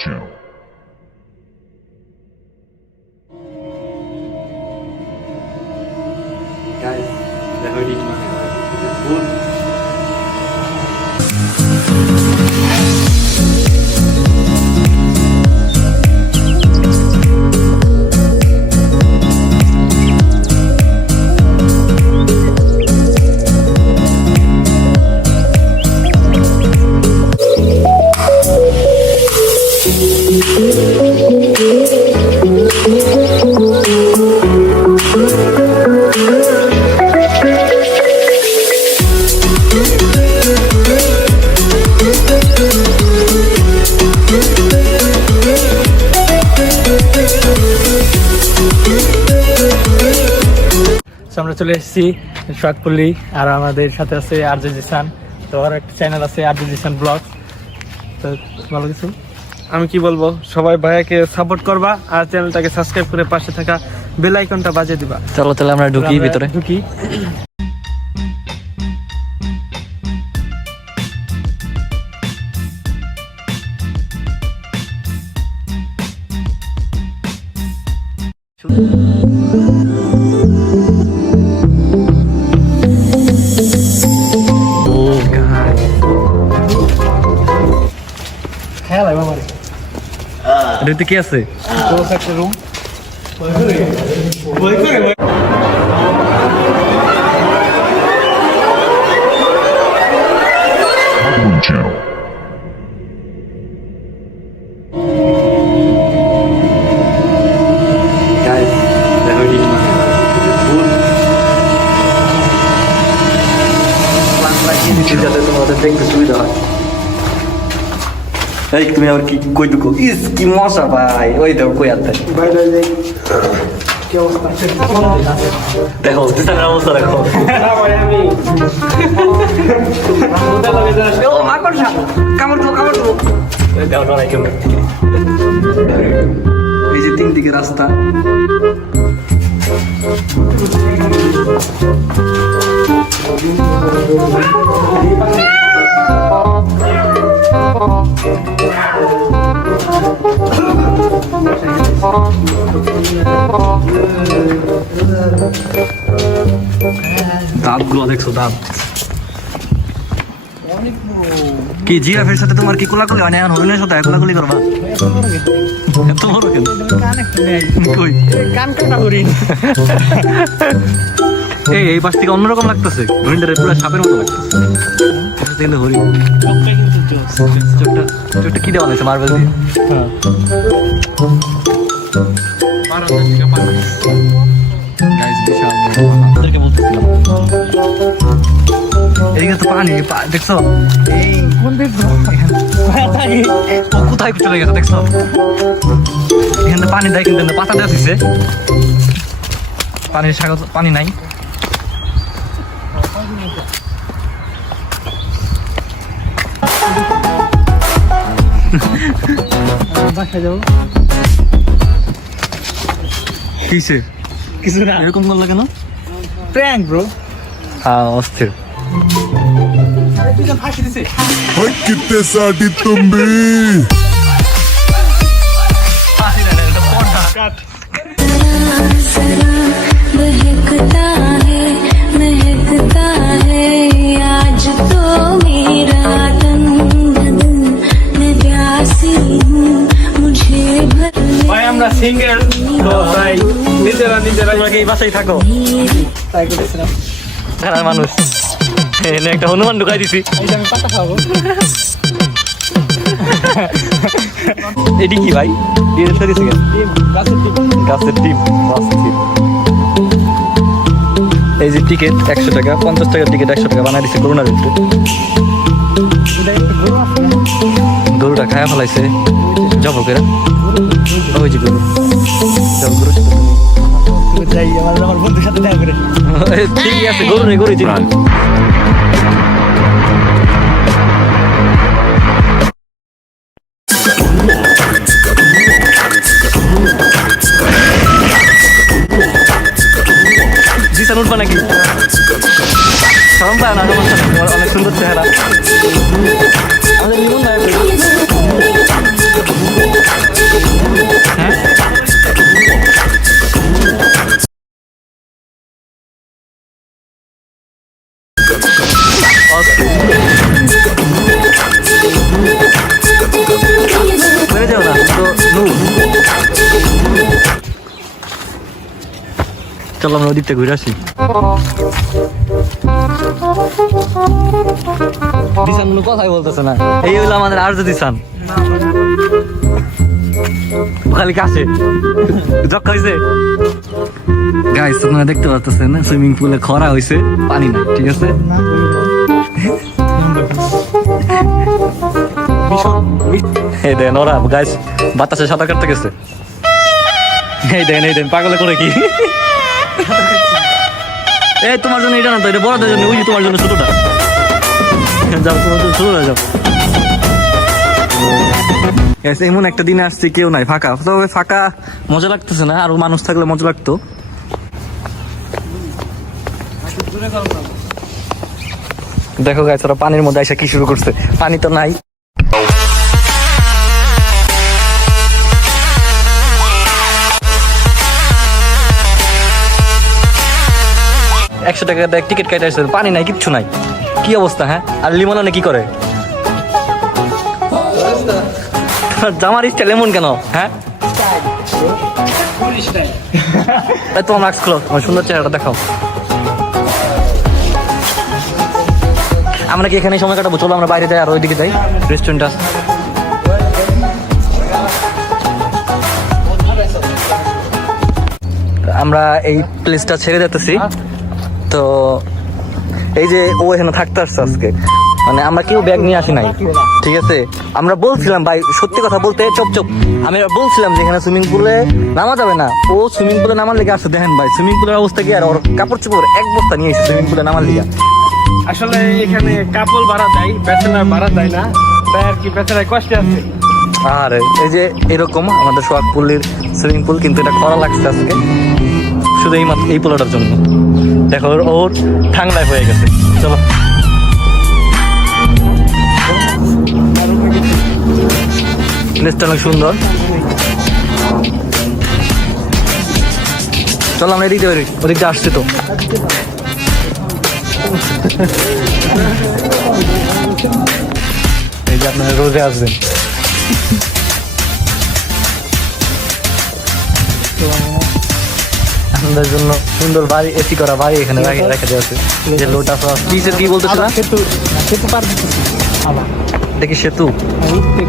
channel. Guys, the hoodie man. আমরা চলে এসেছি সোহাগপল্লী আর আমাদের সাথে আছে আরজে জিসান। তো আর একটা চ্যানেল আছে আরজে জিসান ব্লগ। তো ভালো কিছু আমি কি বলবো, সবাই ভাইয়াকে সাপোর্ট করবা আর চ্যানেলটাকে সাবস্ক্রাইব করে পাশে থাকা বেল আইকনটা বাজিয়ে দিবা। চলো তাহলে আমরা ঢুকি ভিতরে। ঢুকি। খেয়াল হয় বাবা, এটাতে কি আছে? একটা room. Upload channel. Guys, the hoodie man. যাতে তোমাদের দেখতে সুবিধা হয়। এই তুমি আবার কি কই ঢুকো? ইস কি মশা ভাই, ওই দেখো কই আনতে দেখো দিশানের অবস্থা দেখো। ও মাকড়সা কামড় দাও কামড় দাও। দেখো ডরাই কেমন। এই যে তিন দিকে রাস্তা, দাঁত গুলো দেখছো, দাঁত কি জিরাফের সাথে তোমার কি কোলাকুলি হয় না? এখন হরিণের সাথে কোলাকুলি করবা? তোমারও কেন কই কান কাটা হরিণ। এই পাশ থেকে অন্যরকম লাগতেছে, হরিণটারে পুরো সাপের মতো লাগতেছে কিন্তু হরিণ। চোখটা কি দেওয়া লাগছে? মার্বেল দিয়ে। Guys, বিশাল আপনাদেরকে বলতেছিলাম এদিকে তো পানি দেখছো? ও কোথায় চলে গেছে দেখছো? এখানে পানি দেয় কিন্তু পাতা দেওয়া দিচ্ছে, পানির সাগর পানি নাই। বাসায় যাবো। কিসে কিছু না, এরকম করলো কেন? Prank bro. অস্থির। ফাঁসি দিছে। Oi, que pesadito também! महकता है आज तो मेरा तन बदन मैं प्यासी हूँ मुझे ভাই আমরা সিঙ্গেল তো ভাই নিজেরা তোমরা কি এই বাসায় থাকো? তাই করেছিলাম। খারাপ মানুষ। এনে একটা হনুমান ঢুকাই দিছি। এই যে আমি পাতা খাবো। এটি কি ভাই? দিয়ে দিছে কেন? গাছের ডিম। গাছের ডিম। অস্থির। এই যে টিকিট 100 টাকা, 50 টাকার টিকিট 100 টাকা বানাই দিচ্ছে করোনার ভিতরে। এটা একটা গরু আছে না? গরুটা খায়া ফেলাইছে জবকেরা। ওই যে গরু গরু যাই আমার বন্ধুর সাথে দেখা করে। ঠিকই আছে, গরু রে গরু চিনি। জিসান উঠবা নাকি? শরম পায় না? অনেক সুন্দর চেহারা। আমাদের লিমন চলো আমরা ওদিকটা ঘুরে আসি। দিশান কোনো কথাই বলতেছে না। এই হলো আমাদের আর্য দিশান, খালি কাছে জক্কা হয়েছে। গাইস আপনারা দেখতে পাচ্ছেন সুইমিং পুলে খরা হয়েছে, পানি না, ঠিক আছে। এই দেন ওরা গাইস বাতাসে সাঁতার কাটতে গেছে। এই দেন পাগলে করে কি। এই তোমার জন্য এটা না তো, এটা বড়দের জন্য, ওই যে তোমার জন্য ছোটটা। যাও তোমার জন্য ছোটটা যাও। এমন একটা দিনে আসছি কেউ নাই, ফাঁকা। তবে ফাঁকা মজা লাগতেছে না, আরো মানুষ থাকলে মজা লাগতো। দেখো গাইস ওরা পানির মধ্যে এসে কি শুরু করছে, পানি তো নাই। একশো টাকা দেয় টিকিট কাটে আসছে, পানি নাই, কিচ্ছু নাই। কি অবস্থা? হ্যাঁ, আর লিমনে কি করে? জামার স্টাইল এমন কেন? হ্যাঁ তোমার মাস্ক খোলো, আমার সুন্দর চেহারাটা দেখাও। আমরা কি এখানে সময় কাটাবো? চলো আমরা বাইরে যাই, আর ওইদিকে যাই, রেস্টুরেন্ট আছে। আমরা এই প্লেসটা ছেড়ে যেতেছি। তো এই যে ও এখানে থাকতে আসছে আজকে, মানে আমরা কেউ ব্যাগ নিয়ে আসি নাই, ঠিক আছে। আমরা বলছিলাম ভাই, সত্যি কথা বলতে চুপ আমি বলছিলাম যে এখানে সুইমিং পুলে নামা যাবে না। ও সুইমিং পুলে নামার লেগে আসছে। দেখেন ভাই সুইমিং পুলের অবস্থা কি, আর ওর কাপড় চোপড় এক বস্তা নিয়ে এসেছে সুইমিং পুলে নামার লেগে। আসলে এখানে কাপল ভাড়া দেয়, ব্যাচেলার ভাড়া দেয় না, তাই আর কি ব্যাচেলার কষ্টে আছে। আর এই যে এরকম আমাদের সোহাগপুলের সুইমিং পুল, কিন্তু এটা খরা লাগছে আজকে শুধু এই পোলাটার জন্য। দেখো ওর ঠান্ডায় হয়ে গেছে। চলো প্লেসটা অনেক সুন্দর। চলো আমরা এদিকে বেরোই, ওদিকটা আসছে তো। এই যে আপনারা রোজে আসবেন। আমাদের জন্য সুন্দর বাড়ি, এসি করা বাড়ি এখানে রেখে দেওয়া আছে। যে লোটাস কি বলতেছিল, সেতু পার দিতেছি আবার দেখি সেতু,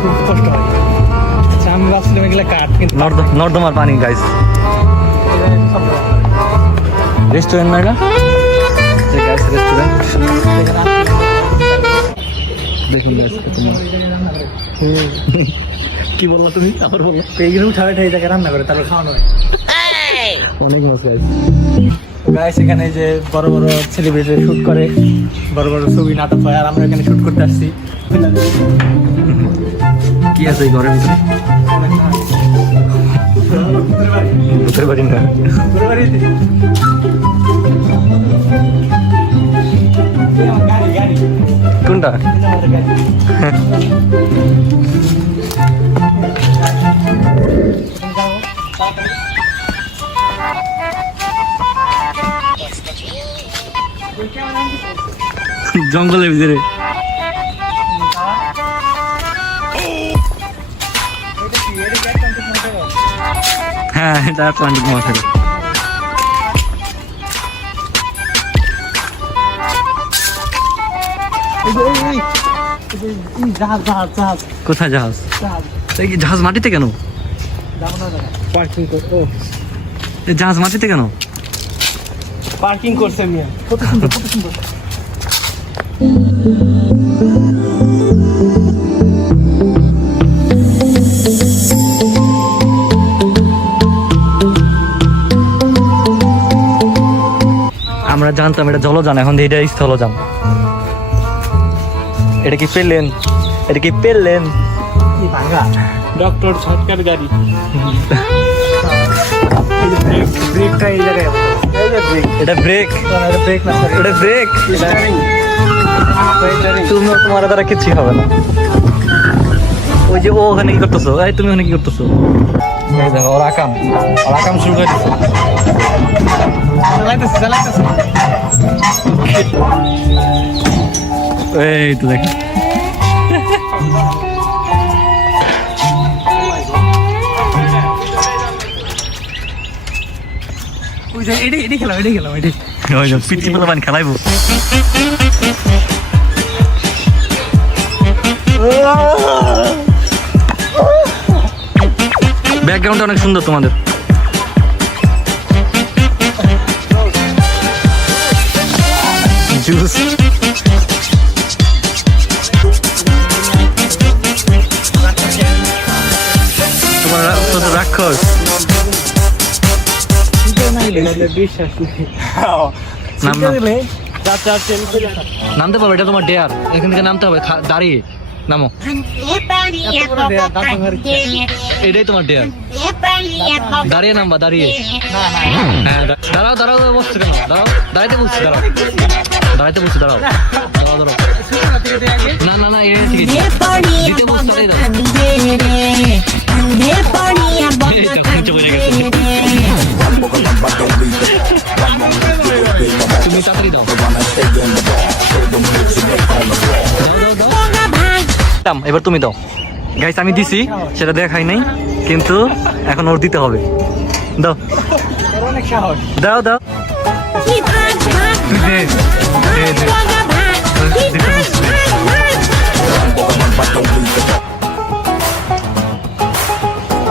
খুব কষ্ট হয়। আচ্ছা আমি ভাবছিলাম এগুলো কাঠ, কিন্তু নর্দমার পানি। গাইস রেস্টুরেন্ট না এটা, গাইস রেস্টুরেন্ট। দেখুন কি বললা তুমি? আবার বললা। এইগুলো ঠাই জায়গায় রান্না করে তারপর খাওয়ানো হয়। অনেক মজা আছে গাইস এখানে যে বড় বড় সেলিব্রিটি শুট করে, বড় বড় ছবি নাটক হয়, আর আমরা এখানে শুট করতে আসছি। কি আছে এই ঘরের ভিতরে? ভূতের বাড়ি না, কোনটা? জঙ্গলের ভিতরে। হ্যাঁ এটা আটলান্টিক মহাসাগর। কোথায় জাহাজ? এই জাহাজ মাটিতে কেন? পার্কিং করতে, এই জাহাজ মাটিতে কেন? পার্কিং করছে মিয়া। কত সুন্দর, কত সুন্দর। আমরা জানতাম এটা জলযান, এখন এটা স্থলযান। এটা কি পেলেন? এটা কি পেলেন? ভাঙা ডক্টর ছটকার গাড়ি। ব্রেকটা এই জায়গায়, এটা ব্রেক, ব্রেক না, এটা ব্রেক। তোমার দ্বারা কিছুই হবে না। ওই যে ও ওখানে কি করতেছো? এই তুমি ওখানে কি করতেছো? এই দেখো ওর আকাম শুরু করে দিচ্ছে। চালাইতেছে। এই তো দেখ, এটাই খেলাম এটাই পিচ্ছি বলে পানি খেলাইবো। ব্যাকগ্রাউন্ডটা অনেক সুন্দর তোমাদের। জুস তোমার রাক্ষস। বিশ্বাস নামতে পারবে, এটা তোমার ডেয়ার। এখান থেকে নামতে হবে দাঁড়িয়ে, নামো। এটাই তোমার ডেয়ার, দাঁড়িয়ে নামবা, দাঁড়িয়ে। হ্যাঁ দাঁড়াও দাঁড়াও, বসছো কেন? দাঁড়াও, দাঁড়াইতে বলছি, দাঁড়াও দাঁড়াইতে বলছি, দাঁড়াও দাঁড়াও দাঁড়াও। না না না, এটা ঠিক আছে, দিতে বলছি, ওটাই দাও। এই দেখো, নিচে পড়ে গেছে। তুমি তাড়াতাড়ি দাও, দাও দাও দাও। এবার তুমি দাও। গাইস আমি দিছি, সেটা দেখাই নাই, কিন্তু এখন ওর দিতে হবে। দাও অনেক সাহস। দাও দাও। দে, দে, দে। দিতে বলছি।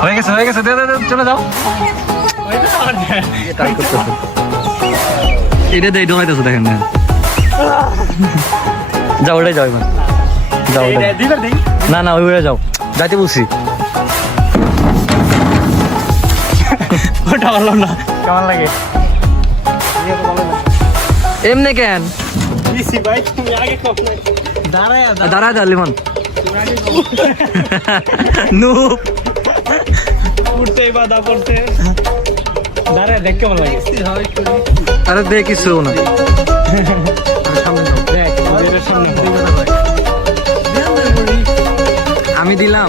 হয়ে গেছে হয়ে গেছে, দে দে দে, চলে যাও। এটা দেই ডোলাইতেছো, দেখেন না। যাও, ওটাই যাও এবার, যাও ওটাই। না না, ওই যাও, যাইতে বলছি। ওটা ভালো না, কেমন লাগে? এমনি কেন দাঁড়ায় দাও লিমন। নুপ উঠতেই বাধা পড়তে। দাঁড়ায় দেখ কেমন লাগে। আরে দে, কিছু না। আমি দিলাম,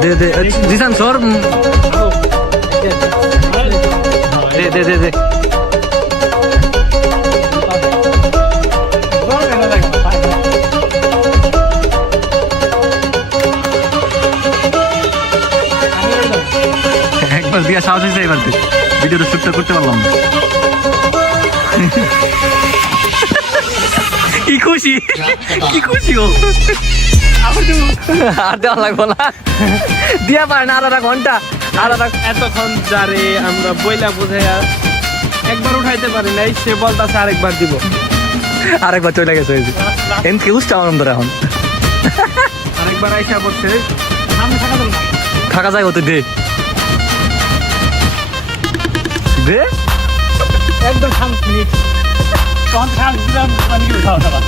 দে দে দিশান সর, দে দে দে দে। একবার দিয়া সাহস হয়েছে, এবার ভিডিওটা শুটটা করতে পারলাম না। কি খুশি, কি খুশি ও। আর দেওয়া লাগবো না, দিয়া পারে না, আলাদা ঘন্টা আলাদা। এতক্ষণ যারে আমরা বইলা বুঝাইয়া একবার উঠাইতে পারি নাই, সে বলতাছে আরেকবার দিব। আরেকবার চলে গেছে, এম কি উঠছে আমার অন্তরে এখন। আরেকবার আইসা পড়ছে, থাকা যায় ওতে, দে দে। একদম 5 মিনিট কোন 5 মিনিট মানে কি খাওয়া দাওয়া।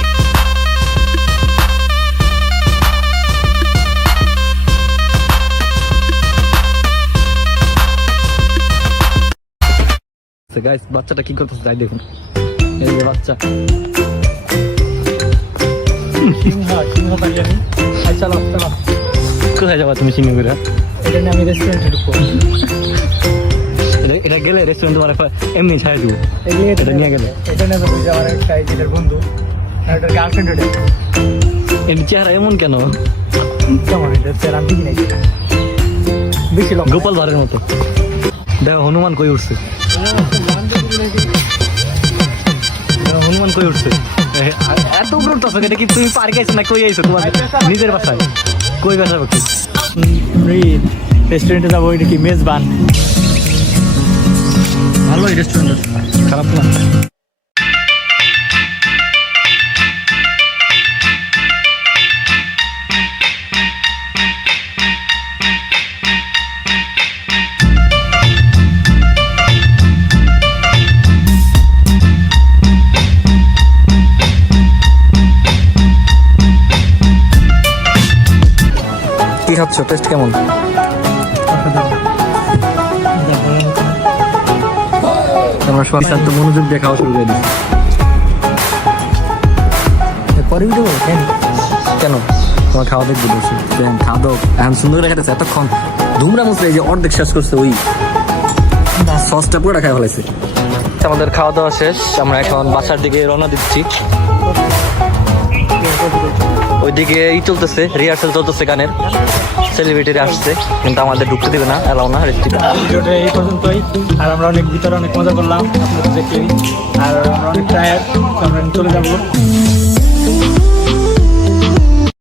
গাইস বাচ্চাটা কি করতেছে তাই দেখুন, এই যে বাচ্চা। সিংহ পাইনি। আচ্ছা চলো চলো, কোথায় যাবা তুমি সিঙ্গি করে? এটা নিয়ে আমি রেস্টুরেন্টে ঢুকবো। এটা গেলে রেস্টুরেন্ট তোমার এমনি ছাড়াই দেবো। এটা নিয়ে গেলে এটা নিয়ে যাবো, আমার একটা নিজের বন্ধু, একটা গার্লফ্রেন্ড। এটা এর চেহারা এমন কেন? কেমন এটা চেহারা ঠিক নাই, বেশি লোক গোপাল ভাঁড়ের মতো। দেখো হনুমান কই উঠছে, হনুমান কই উঠছে। এত উপরে উঠতেছো, এটা কি তুমি পার্কে আইছো না কই আইছো? তোমার নিজের বাসায়? কই বাসা করছি? রেস্টুরেন্টে যাবো। এটা কি মেজবান? ভালো এই রেস্টুরেন্ট, খারাপ না। কি খাচ্ছ? টেস্ট কেমন? আমরা সবাই তো মনোযোগ দিয়ে খাওয়া শুরু করে দিই। পরে ভিডিও করবো কেন? তোমার খাওয়া দেখবো বসে, খাওয়া দাও এখন সুন্দর করে খাইতেছে। এতক্ষণ ধুমরা মুসলে এই যে অর্ধেক শেষ করছে, ওই সসটা পুরোটা খাই ফেলাইছে। আমাদের খাওয়া দাওয়া শেষ, আমরা এখন বাসার দিকে রওনা দিচ্ছি। ওইদিকে চলতেছে, রিহার্সাল চলতেছে গানের, সেলিব্রিটিরা আসছে কিন্তু আমাদের ঢুকতে দেবে না, এলাও না, রেস্ট্রিক্ট। ভিডিওটা এই পর্যন্তই। আর আমরা অনেক ভিতরে অনেক মজা করলাম, আপনাদের দেখলেই। আর আমরা অনেক টায়ার্ড, আমরা চলে যাবো।